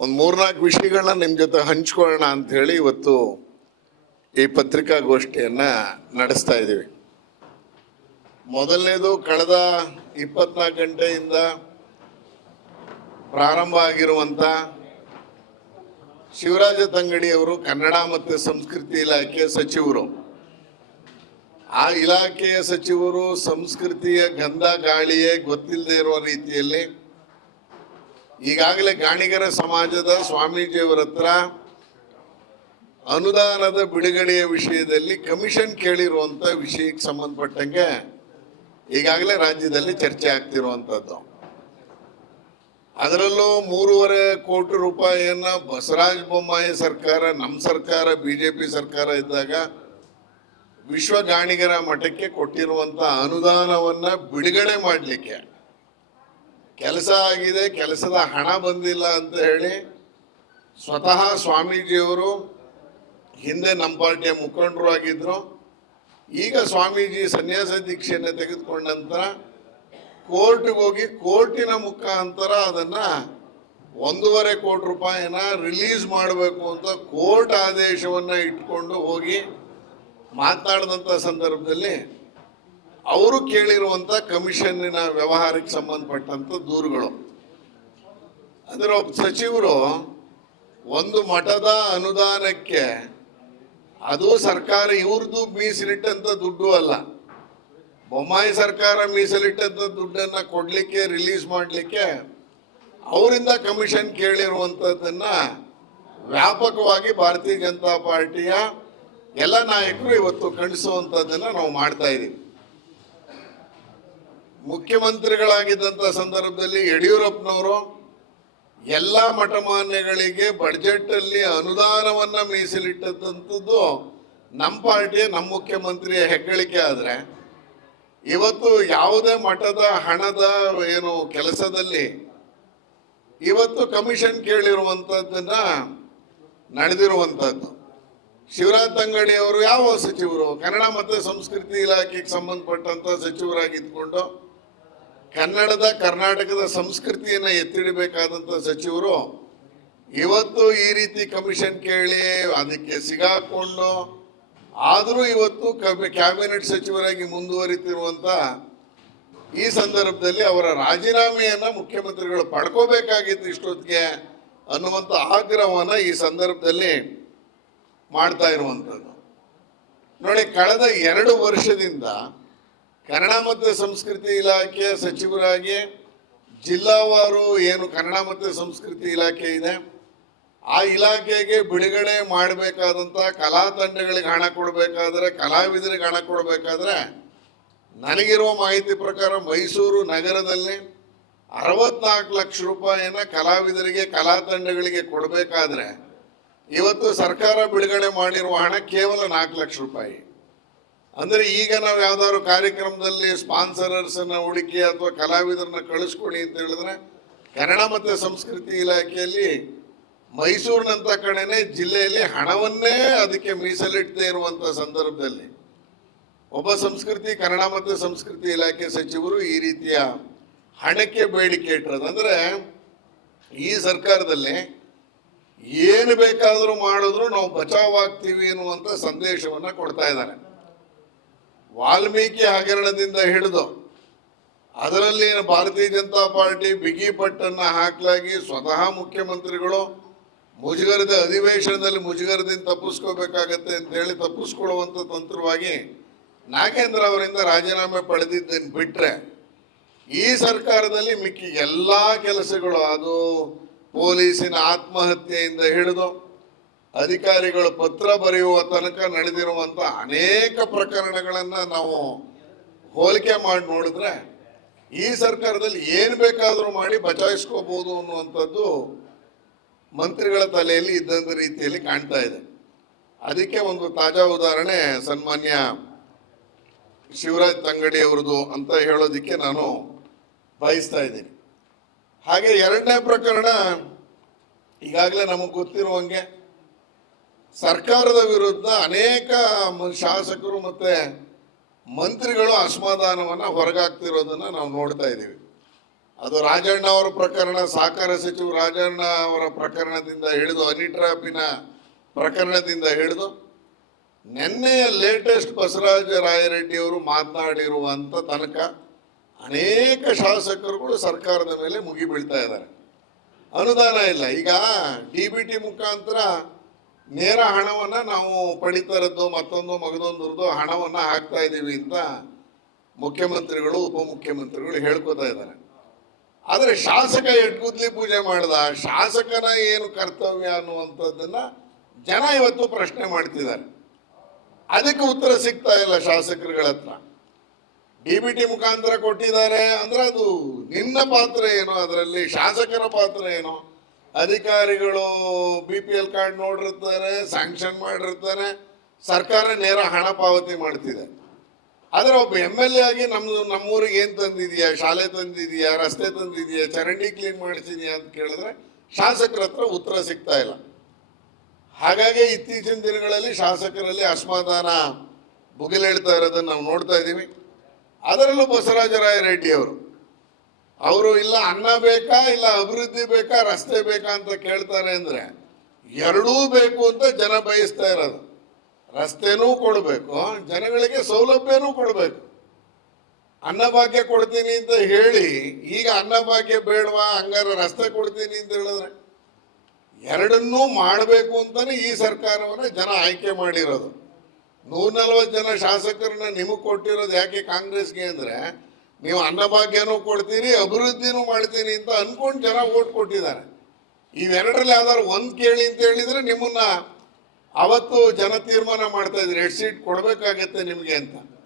ಒಂದು ಮೂರ್ನಾಲ್ಕು ವಿಷಯಗಳನ್ನ ನಿಮ್ಮ ಜೊತೆ ಹಂಚ್ಕೊಳ್ಳೋಣ ಅಂತ ಹೇಳಿ ಇವತ್ತು ಈ ಪತ್ರಿಕಾಗೋಷ್ಠಿಯನ್ನು ನಡೆಸ್ತಾ ಇದ್ದೀವಿ ಮೊದಲನೇದು ಕಳೆದ ಇಪ್ಪತ್ನಾಲ್ಕು ಗಂಟೆಯಿಂದ ಪ್ರಾರಂಭ ಆಗಿರುವಂಥ ಶಿವರಾಜ ತಂಗಡಿಯವರು ಕನ್ನಡ ಮತ್ತು ಸಂಸ್ಕೃತಿ ಇಲಾಖೆಯ ಸಚಿವರು. ಆ ಇಲಾಖೆಯ ಸಚಿವರು ಸಂಸ್ಕೃತಿಯ ಗಂಧ ಗಾಳಿಯೇ ಗೊತ್ತಿಲ್ಲದೆ ಇರುವ ರೀತಿಯಲ್ಲಿ ಈಗಾಗಲೇ ಗಾಣಿಗರ ಸಮಾಜದ ಸ್ವಾಮೀಜಿಯವರ ಹತ್ರ ಅನುದಾನದ ಬಿಡುಗಡೆಯ ವಿಷಯದಲ್ಲಿ ಕಮಿಷನ್ ಕೇಳಿರುವಂತ ವಿಷಯಕ್ಕೆ ಸಂಬಂಧಪಟ್ಟಂಗೆ ಈಗಾಗಲೇ ರಾಜ್ಯದಲ್ಲಿ ಚರ್ಚೆ ಆಗ್ತಿರುವಂತದ್ದು. ಅದರಲ್ಲೂ ಮೂರುವರೆ ಕೋಟಿ ರೂಪಾಯಿಯನ್ನ ಬಸವರಾಜ ಬೊಮ್ಮಾಯಿ ಸರ್ಕಾರ ನಮ್ಮ ಸರ್ಕಾರ, ಬಿಜೆಪಿ ಸರ್ಕಾರ ಇದ್ದಾಗ ವಿಶ್ವ ಗಾಣಿಗರ ಮಠಕ್ಕೆ ಕೊಟ್ಟಿರುವಂತ ಅನುದಾನವನ್ನ ಬಿಡುಗಡೆ ಮಾಡಲಿಕ್ಕೆ ಕೆಲಸ ಆಗಿದೆ, ಕೆಲಸದ ಹಣ ಬಂದಿಲ್ಲ ಅಂತ ಹೇಳಿ ಸ್ವತಃ ಸ್ವಾಮೀಜಿಯವರು ಹಿಂದೆ ನಮ್ಮ ಪಾರ್ಟಿಯ ಮುಖಂಡರು ಆಗಿದ್ರು. ಈಗ ಸ್ವಾಮೀಜಿ ಸನ್ಯಾಸ ದೀಕ್ಷೆಯನ್ನು ತೆಗೆದುಕೊಂಡ ನಂತರ ಕೋರ್ಟ್ಗೆ ಹೋಗಿ ಕೋರ್ಟಿನ ಮುಖಾಂತರ ಅದನ್ನ ಒಂದೂವರೆ ಕೋಟಿ ರೂಪಾಯಿನ ರಿಲೀಸ್ ಮಾಡಬೇಕು ಅಂತ ಕೋರ್ಟ್ ಆದೇಶವನ್ನ ಇಟ್ಕೊಂಡು ಹೋಗಿ ಮಾತನಾಡಿದಂಥ ಸಂದರ್ಭದಲ್ಲಿ ಅವರು ಕೇಳಿರುವಂತ ಕಮಿಷನ್ನಿನ ವ್ಯವಹಾರಕ್ಕೆ ಸಂಬಂಧಪಟ್ಟಂತ ದೂರುಗಳು. ಅದರ ಒಬ್ಬ ಸಚಿವರು ಒಂದು ಮಠದ ಅನುದಾನಕ್ಕೆ ಅದು ಸರ್ಕಾರ ಇವ್ರದ್ದು ಮೀಸಲಿಟ್ಟಂತ ದುಡ್ಡು ಅಲ್ಲ. ಬೊಮ್ಮಾಯಿ ಸರ್ಕಾರ ಮೀಸಲಿಟ್ಟಂತ ದುಡ್ಡನ್ನ ಕೊಡ್ಲಿಕ್ಕೆ ರಿಲೀಸ್ ಮಾಡಲಿಕ್ಕೆ ಅವರಿಂದ ಕಮಿಷನ್ ಕೇಳಿರುವಂತದ್ದನ್ನ ವ್ಯಾಪಕವಾಗಿ ಭಾರತೀಯ ಜನತಾ ಪಾರ್ಟಿಯ ಎಲ್ಲ ನಾಯಕರು ಇವತ್ತು ಖಂಡಿಸುವಂತದನ್ನ ನಾವು ಮಾಡ್ತಾ ಇದ್ದೀವಿ ಮುಖ್ಯಮಂತ್ರಿಗಳಾಗಿದ್ದಂಥ ಸಂದರ್ಭದಲ್ಲಿ ಯಡಿಯೂರಪ್ಪನವರು ಎಲ್ಲ ಮಠಮಾನ್ಯಗಳಿಗೆ ಬಡ್ಜೆಟ್ ಅಲ್ಲಿ ಅನುದಾನವನ್ನ ಮೀಸಲಿಟ್ಟಂಥದ್ದು ನಮ್ಮ ಪಾರ್ಟಿಯ ನಮ್ಮ ಮುಖ್ಯಮಂತ್ರಿಯ ಹೆಗ್ಗಳಿಕೆ ಆದರೆ, ಇವತ್ತು ಯಾವುದೇ ಮಠದ ಹಣದ ಏನು ಕೆಲಸದಲ್ಲಿ ಇವತ್ತು ಕಮಿಷನ್ ಕೇಳಿರುವಂಥದ್ದನ್ನ ನಡೆದಿರುವಂಥದ್ದು ಶಿವರಾಜ್ ತಂಗಡಿ ಅವರು ಯಾವ ಸಚಿವರು? ಕನ್ನಡ ಮತ್ತು ಸಂಸ್ಕೃತಿ ಇಲಾಖೆಗೆ ಸಂಬಂಧಪಟ್ಟಂತ ಸಚಿವರಾಗಿದ್ದುಕೊಂಡು ಕನ್ನಡದ ಕರ್ನಾಟಕದ ಸಂಸ್ಕೃತಿಯನ್ನ ಎತ್ತಿಡಬೇಕಾದಂತ ಸಚಿವರು ಇವತ್ತು ಈ ರೀತಿ ಕಮಿಷನ್ ಕೇಳಿ ಅದಕ್ಕೆ ಸಿಗಾಕೊಂಡು, ಆದರೂ ಇವತ್ತು ಕ್ಯಾಬಿನೆಟ್ ಸಚಿವರಾಗಿ ಮುಂದುವರಿತಿರುವಂತ ಈ ಸಂದರ್ಭದಲ್ಲಿ ಅವರ ರಾಜೀನಾಮೆಯನ್ನ ಮುಖ್ಯಮಂತ್ರಿಗಳು ಪಡ್ಕೋಬೇಕಾಗಿತ್ತು ಇಷ್ಟೊತ್ತಿಗೆ ಅನ್ನುವಂಥ ಆಗ್ರಹವನ್ನ ಈ ಸಂದರ್ಭದಲ್ಲಿ ಮಾಡ್ತಾ ಇರುವಂಥದ್ದು ನೋಡಿ, ಕಳೆದ ಎರಡು ವರ್ಷದಿಂದ ಕನ್ನಡ ಮತ್ತು ಸಂಸ್ಕೃತಿ ಇಲಾಖೆಯ ಸಚಿವರಾಗಿ ಜಿಲ್ಲಾವಾರು ಏನು ಕನ್ನಡ ಮತ್ತು ಸಂಸ್ಕೃತಿ ಇಲಾಖೆ ಇದೆ. ಆ ಇಲಾಖೆಗೆ ಬಿಡುಗಡೆ ಮಾಡಬೇಕಾದಂಥ ಕಲಾ ತಂಡಗಳಿಗೆ ಹಣ ಕೊಡಬೇಕಾದ್ರೆ, ಕಲಾವಿದರಿಗೆ ಹಣ ಕೊಡಬೇಕಾದ್ರೆ ನನಗಿರುವ ಮಾಹಿತಿ ಪ್ರಕಾರ ಮೈಸೂರು ನಗರದಲ್ಲಿ ಅರವತ್ನಾಲ್ಕು ಲಕ್ಷ ರೂಪಾಯಿನ ಕಲಾವಿದರಿಗೆ, ಕಲಾ ತಂಡಗಳಿಗೆ ಕೊಡಬೇಕಾದ್ರೆ ಇವತ್ತು ಸರ್ಕಾರ ಬಿಡುಗಡೆ ಮಾಡಿರುವ ಹಣ ಕೇವಲ ನಾಲ್ಕು ಲಕ್ಷ ರೂಪಾಯಿ. ಅಂದ್ರೆ ಈಗ ನಾವು ಯಾವ್ದಾದ್ರು ಕಾರ್ಯಕ್ರಮದಲ್ಲಿ ಸ್ಪಾನ್ಸರರ್ಸ್ ಅನ್ನ ಹುಡುಕಿ ಅಥವಾ ಕಲಾವಿದರನ್ನ ಕಳಿಸ್ಕೊಡಿ ಅಂತ ಹೇಳಿದ್ರೆ ಕನ್ನಡ ಮತ್ತು ಸಂಸ್ಕೃತಿ ಇಲಾಖೆಯಲ್ಲಿ ಮೈಸೂರಿನಂತ ಕಡೆನೆ ಜಿಲ್ಲೆಯಲ್ಲಿ ಹಣವನ್ನೇ ಅದಕ್ಕೆ ಮೀಸಲಿಟ್ಟದೆ ಇರುವಂತ ಸಂದರ್ಭದಲ್ಲಿ ಒಬ್ಬ ಸಂಸ್ಕೃತಿ, ಕನ್ನಡ ಮತ್ತು ಸಂಸ್ಕೃತಿ ಇಲಾಖೆ ಸಚಿವರು ಈ ರೀತಿಯ ಹಣಕ್ಕೆ ಬೇಡಿಕೆ ಇಟ್ಟಿರೋದು ಅಂದ್ರೆ ಈ ಸರ್ಕಾರದಲ್ಲಿ ಏನು ಬೇಕಾದರೂ ಮಾಡಿದ್ರು ನಾವು ಬಚಾವ್ ಆಗ್ತೀವಿ ಅನ್ನುವಂಥ ಸಂದೇಶವನ್ನ ಕೊಡ್ತಾ ಇದ್ದಾರೆ. ವಾಲ್ಮೀಕಿ ಹಗರಣದಿಂದ ಹಿಡಿದು ಅದರಲ್ಲಿ ಭಾರತೀಯ ಜನತಾ ಪಾರ್ಟಿ, ಬಿಗಿ ಪಟ್ಟನ್ನು ಹಾಕಲಾಗಿ ಸ್ವತಃ ಮುಖ್ಯಮಂತ್ರಿಗಳು ಮುಜುಗರದ ಅಧಿವೇಶನದಲ್ಲಿ ಮುಜುಗರದಿಂದ ತಪ್ಪಿಸ್ಕೋಬೇಕಾಗತ್ತೆ ಅಂತ ಹೇಳಿ ತಪ್ಪಿಸ್ಕೊಳ್ಳುವಂತ ತಂತ್ರವಾಗಿ ನಾಗೇಂದ್ರ ಅವರಿಂದ ರಾಜೀನಾಮೆ ಪಡೆದಿದ್ದನ್ನು ಬಿಟ್ಟರೆ ಈ ಸರ್ಕಾರದಲ್ಲಿ ಮಿಕ್ಕಿ ಎಲ್ಲಾ ಕೆಲಸಗಳು ಅದು ಪೊಲೀಸಿನ ಆತ್ಮಹತ್ಯೆಯಿಂದ ಹಿಡಿದು ಅಧಿಕಾರಿಗಳು ಪತ್ರ ಬರೆಯುವ ತನಕ ನಡೆದಿರುವಂತ ಅನೇಕ ಪ್ರಕರಣಗಳನ್ನ ನಾವು ಹೋಲಿಕೆ ಮಾಡಿ ನೋಡಿದ್ರೆ ಈ ಸರ್ಕಾರದಲ್ಲಿ ಏನು ಬೇಕಾದರೂ ಮಾಡಿ ಬಚಾಯಿಸ್ಕೋಬಹುದು ಅನ್ನುವಂಥದ್ದು ಮಂತ್ರಿಗಳ ತಲೆಯಲ್ಲಿ ಇದ್ದಂಥ ರೀತಿಯಲ್ಲಿ ಕಾಣ್ತಾ ಇದೆ. ಅದಕ್ಕೆ ಒಂದು ತಾಜಾ ಉದಾಹರಣೆ ಸನ್ಮಾನ್ಯ ಶಿವರಾಜ್ ತಂಗಡಿ ಅವರದು ಅಂತ ಹೇಳೋದಿಕ್ಕೆ ನಾನು ಬಯಸ್ತಾ ಇದ್ದೀನಿ. ಹಾಗೆ ಎರಡನೇ ಪ್ರಕರಣ ಈಗಾಗಲೇ ನಮಗೆ ಗೊತ್ತಿರುವಂಗೆ ಸರ್ಕಾರದ ವಿರುದ್ಧ ಅನೇಕ ಶಾಸಕರು ಮತ್ತೆ ಮಂತ್ರಿಗಳು ಅಸಮಾಧಾನವನ್ನು ಹೊರಗಾಗ್ತಿರೋದನ್ನ ನಾವು ನೋಡ್ತಾ ಇದ್ದೀವಿ. ಅದು ರಾಜಣ್ಣ ಅವರ ಪ್ರಕರಣ, ಸಹಕಾರ ಸಚಿವ ರಾಜಣ್ಣ ಅವರ ಪ್ರಕರಣದಿಂದ ಹಿಡಿದು ಅನಿಟ್ರಾಪಿನ ಪ್ರಕರಣದಿಂದ ಹಿಡಿದು ನಿನ್ನೆಯ ಲೇಟೆಸ್ಟ್ ಬಸವರಾಜ ರಾಯರೆಡ್ಡಿಯವರು ಅವರು ಮಾತನಾಡಿರುವಂತ ತನಕ ಅನೇಕ ಶಾಸಕರುಗಳು ಸರ್ಕಾರದ ಮೇಲೆ ಮುಗಿಬೀಳ್ತಾ ಇದ್ದಾರೆ. ಅನುದಾನ ಇಲ್ಲ. ಈಗ ಡಿ ಬಿ ಟಿ ಮುಖಾಂತರ ನೇರ ಹಣವನ್ನ ನಾವು ಪಡಿತರದ್ದು ಮತ್ತೊಂದು ಮಗದೊಂದು ಹಣವನ್ನ ಹಾಕ್ತಾ ಇದ್ದೀವಿ ಅಂತ ಮುಖ್ಯಮಂತ್ರಿಗಳು, ಉಪಮುಖ್ಯಮಂತ್ರಿಗಳು ಹೇಳ್ಕೊತಾ ಇದ್ದಾರೆ. ಆದರೆ ಶಾಸಕ ಎಡ್ಗುದ್ಲಿ ಪೂಜೆ ಮಾಡಿದ, ಶಾಸಕನ ಏನು ಕರ್ತವ್ಯ ಅನ್ನುವಂಥದ್ದನ್ನ ಜನ ಇವತ್ತು ಪ್ರಶ್ನೆ ಮಾಡ್ತಿದ್ದಾರೆ. ಅದಕ್ಕೆ ಉತ್ತರ ಸಿಗ್ತಾ ಇಲ್ಲ ಶಾಸಕರುಗಳ ಹತ್ರ. ಡಿ ಬಿ ಟಿ ಮುಖಾಂತರ ಕೊಟ್ಟಿದ್ದಾರೆ ಅಂದ್ರೆ ಅದು ನಿನ್ನ ಪಾತ್ರ ಏನು? ಅದರಲ್ಲಿ ಶಾಸಕರ ಪಾತ್ರ ಏನು? ಅಧಿಕಾರಿಗಳು ಬಿ ಪಿ ಎಲ್ ಕಾರ್ಡ್ ನೋಡಿರ್ತಾರೆ ಸ್ಯಾಂಕ್ಷನ್ ಮಾಡಿರ್ತಾರೆ, ಸರ್ಕಾರ ನೇರ ಹಣ ಪಾವತಿ ಮಾಡ್ತಿದೆ. ಆದರೆ ಒಬ್ಬ ಎಂ ಎಲ್ ಎ ಆಗಿ ನಮ್ದು, ನಮ್ಮೂರಿಗೆ ಏನು ತಂದಿದೆಯಾ? ಶಾಲೆ ತಂದಿದೆಯಾ? ರಸ್ತೆ ತಂದಿದೆಯಾ? ಚರಂಡಿ ಕ್ಲೀನ್ ಮಾಡಿಸಿದೀಯಾ ಅಂತ ಕೇಳಿದ್ರೆ ಶಾಸಕರ ಹತ್ರ ಉತ್ತರ ಸಿಗ್ತಾ ಇಲ್ಲ. ಹಾಗಾಗಿ ಇತ್ತೀಚಿನ ದಿನಗಳಲ್ಲಿ ಶಾಸಕರಲ್ಲಿ ಅಸಮಾಧಾನ ಭುಗಿಲೇಳ್ತಾ ಇರೋದನ್ನ ನಾವು ನೋಡ್ತಾ ಇದ್ದೀವಿ. ಅದರಲ್ಲೂ ಬಸವರಾಜರಾಯ ರೆಡ್ಡಿ ಅವರು ಅವರು ಇಲ್ಲ ಅನ್ನ ಬೇಕಾ, ಇಲ್ಲ ಅಭಿವೃದ್ಧಿ ಬೇಕಾ, ರಸ್ತೆ ಬೇಕಾ ಅಂತ ಕೇಳ್ತಾರೆ ಅಂದ್ರೆ ಎರಡೂ ಬೇಕು ಅಂತ ಜನ ಬಯಸ್ತಾ ಇರೋದು. ರಸ್ತೆನೂ ಕೊಡಬೇಕು, ಜನಗಳಿಗೆ ಸೌಲಭ್ಯನೂ ಕೊಡಬೇಕು. ಅನ್ನಭಾಗ್ಯ ಕೊಡ್ತೀನಿ ಅಂತ ಹೇಳಿ, ಈಗ ಅನ್ನಭಾಗ್ಯ ಬೇಡವಾ, ಹಂಗಾರೆ ರಸ್ತೆ ಕೊಡ್ತೀನಿ ಅಂತ ಹೇಳಿದ್ರೆ ಎರಡನ್ನೂ ಮಾಡಬೇಕು ಅಂತಾನೆ ಈ ಸರ್ಕಾರವನ್ನ ಜನ ಆಯ್ಕೆ ಮಾಡಿರೋದು. ನೂರ ನಲ್ವತ್ತು ಜನ ಶಾಸಕರನ್ನ ನಿಮಗೆ ಕೊಟ್ಟಿರೋದು ಯಾಕೆ ಕಾಂಗ್ರೆಸ್ಗೆ ಅಂದ್ರೆ ನೀವು ಅನ್ನಭಾಗ್ಯನೂ ಕೊಡ್ತೀರಿ ಅಭಿವೃದ್ಧಿನೂ ಮಾಡ್ತೀನಿ ಅಂತ ಅನ್ಕೊಂಡು ಜನ ಓಟ್ ಕೊಟ್ಟಿದ್ದಾರೆ. ಇವೆರಡರಲ್ಲಿ ಯಾವ್ದಾದ್ರು ಒಂದು ಕೇಳಿ ಅಂತ ಹೇಳಿದ್ರೆ ನಿಮ್ಮನ್ನ ಅವತ್ತು ಜನ ತೀರ್ಮಾನ ಮಾಡ್ತಾ ಇದ್ರಿ ಎರಡು ಸೀಟ್ ಕೊಡಬೇಕಾಗತ್ತೆ ನಿಮಗೆ ಅಂತ.